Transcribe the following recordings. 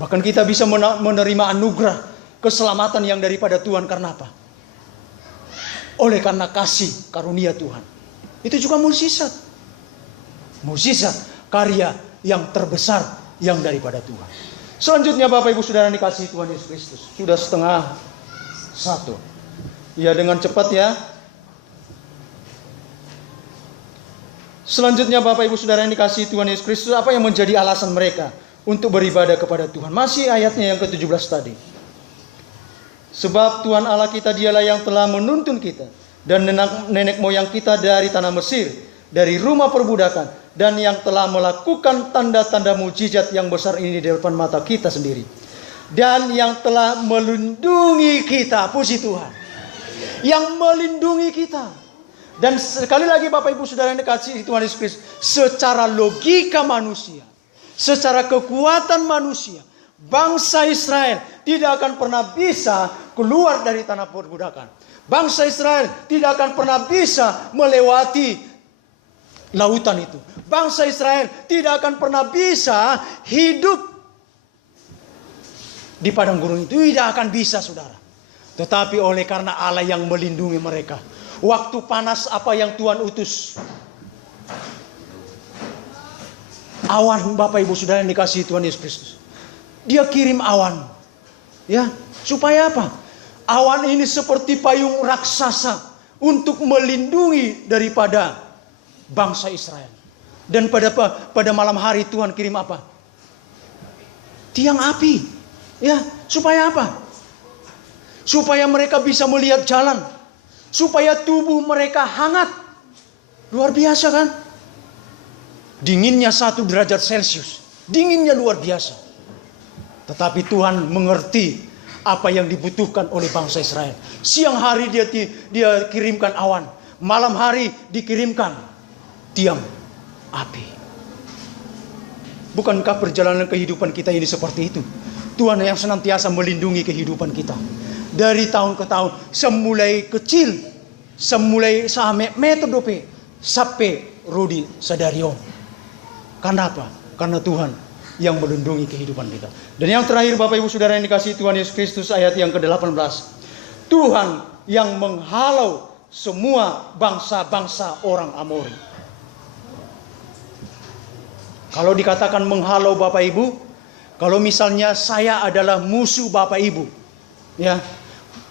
Bahkan kita bisa menerima anugerah keselamatan yang daripada Tuhan karena apa? Oleh karena kasih karunia Tuhan. Itu juga mukjizat. Mukjizat karya yang terbesar yang daripada Tuhan. Selanjutnya Bapak Ibu Saudara yang dikasihi Tuhan Yesus Kristus. Sudah 12:30. Ya, dengan cepat ya. Selanjutnya Bapak Ibu Saudara yang dikasihi Tuhan Yesus Kristus, apa yang menjadi alasan mereka untuk beribadah kepada Tuhan? Masih ayatnya yang ke-17 tadi. Sebab Tuhan Allah kita dialah yang telah menuntun kita dan nenek moyang kita dari tanah Mesir, dari rumah perbudakan, dan yang telah melakukan tanda-tanda mujizat yang besar ini di depan mata kita sendiri, dan yang telah melindungi kita. Puji Tuhan, yang melindungi kita. Dan sekali lagi Bapak Ibu Saudara yang dikasihi Tuhan Yesus Kristus, secara logika manusia, secara kekuatan manusia, bangsa Israel tidak akan pernah bisa keluar dari tanah perbudakan. Bangsa Israel tidak akan pernah bisa melewati lautan itu. Bangsa Israel tidak akan pernah bisa hidup di padang gurun itu. Tidak akan bisa, saudara. Tetapi oleh karena Allah yang melindungi mereka. Waktu panas apa yang Tuhan utus? Awan, Bapak Ibu Saudara yang dikasihi Tuhan Yesus Kristus. Dia kirim awan. Ya, supaya apa? Awan ini seperti payung raksasa untuk melindungi daripada bangsa Israel. Dan pada malam hari Tuhan kirim apa? Tiang api. Ya, supaya apa? Supaya mereka bisa melihat jalan. Supaya tubuh mereka hangat. Luar biasa kan? Dinginnya 1 derajat Celcius. Dinginnya luar biasa. Tetapi Tuhan mengerti apa yang dibutuhkan oleh bangsa Israel. Siang hari dia kirimkan awan. Malam hari dikirimkan tiang api. Bukankah perjalanan kehidupan kita ini seperti itu? Tuhan yang senantiasa melindungi kehidupan kita. Dari tahun ke tahun. Semulai kecil. Semulai sampai metode sampai Rudi Sadarion. Karena apa? Karena Tuhan yang melindungi kehidupan kita. Dan yang terakhir Bapak Ibu Saudara yang dikasihi Tuhan Yesus Kristus, ayat yang ke-18. Tuhan yang menghalau semua bangsa-bangsa orang Amori. Kalau dikatakan menghalau Bapak Ibu, kalau misalnya saya adalah musuh Bapak Ibu, ya,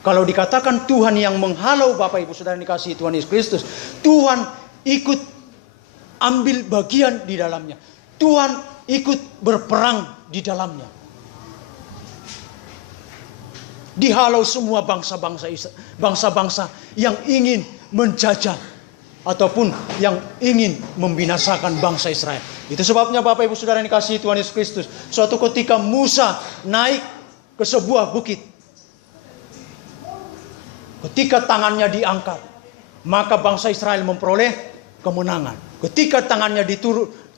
kalau dikatakan Tuhan yang menghalau Bapak Ibu Saudara yang dikasihi Tuhan Yesus Kristus, Tuhan ikut ambil bagian di dalamnya. Tuhan ikut berperang di dalamnya. Dihalau semua bangsa-bangsa yang ingin menjajah ataupun yang ingin membinasakan bangsa Israel. Itu sebabnya Bapak Ibu Saudara yang dikasihi Tuhan Yesus Kristus, suatu ketika Musa naik ke sebuah bukit. Ketika tangannya diangkat, maka bangsa Israel memperoleh kemenangan. Ketika tangannya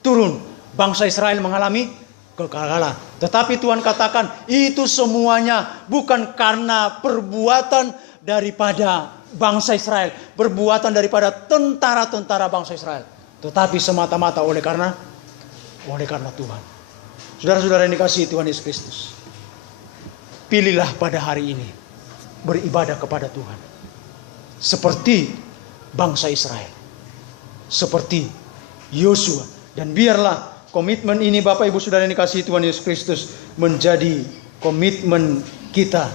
turun, bangsa Israel mengalami kegagalan. Tetapi Tuhan katakan itu semuanya bukan karena perbuatan daripada bangsa Israel, perbuatan daripada tentara-tentara bangsa Israel, tetapi semata-mata oleh karena Tuhan. Saudara-saudara yang dikasihi Tuhan Yesus Kristus, pilihlah pada hari ini beribadah kepada Tuhan seperti bangsa Israel, seperti Yosua. Dan biarlah komitmen ini Bapak Ibu Saudara yang dikasihi Tuhan Yesus Kristus menjadi komitmen kita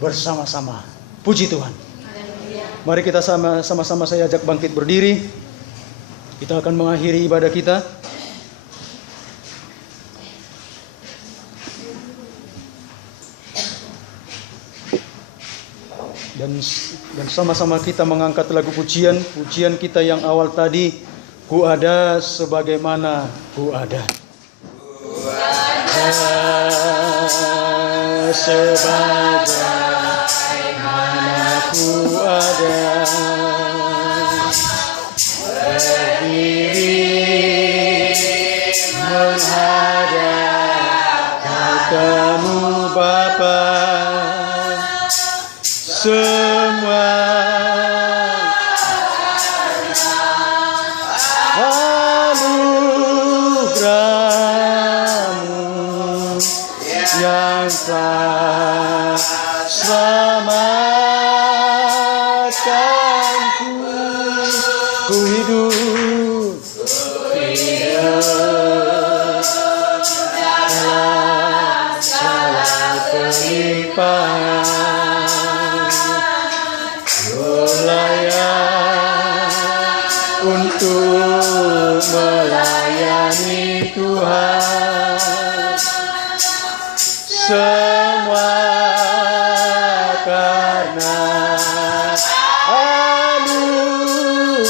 bersama-sama. Puji Tuhan. Mari kita sama-sama saya ajak bangkit berdiri. Kita akan mengakhiri ibadah kita. Dan sama-sama kita mengangkat lagu pujian kita yang awal tadi, ku ada sebagaimana ku ada. Ku ada sebagaimana ku ada, berdiri menghadap katamu Bapa. Semua anugerah-Mu telah selamatkanku. Ku hidup dalam segala kelimpahan, layak untuk melayani Tuhan. Semua karena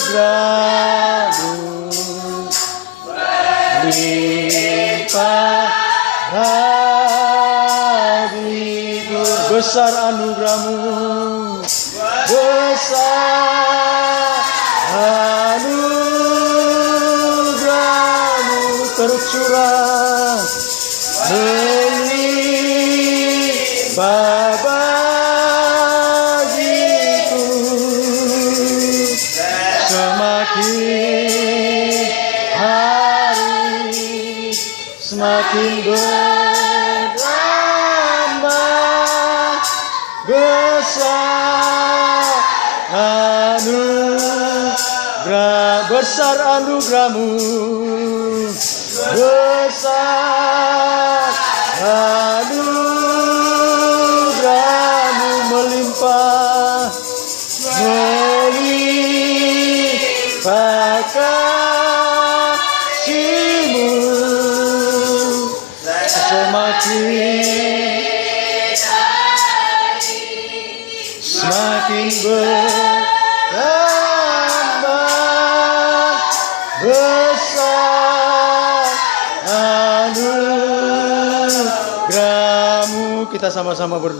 anugerah-Mu limpah hadiku. Besar anugerah-Mu, besar anugerah-Mu tercurah melimpah bagiku. Semakin hari semakin bertambah besar anugerah, besar anugerah-Mu, besar anugerah-Mu melimpah, melimpah kasih-Mu. Semakin bertambah besar anugerah-Mu. Kita sama-sama berdoa.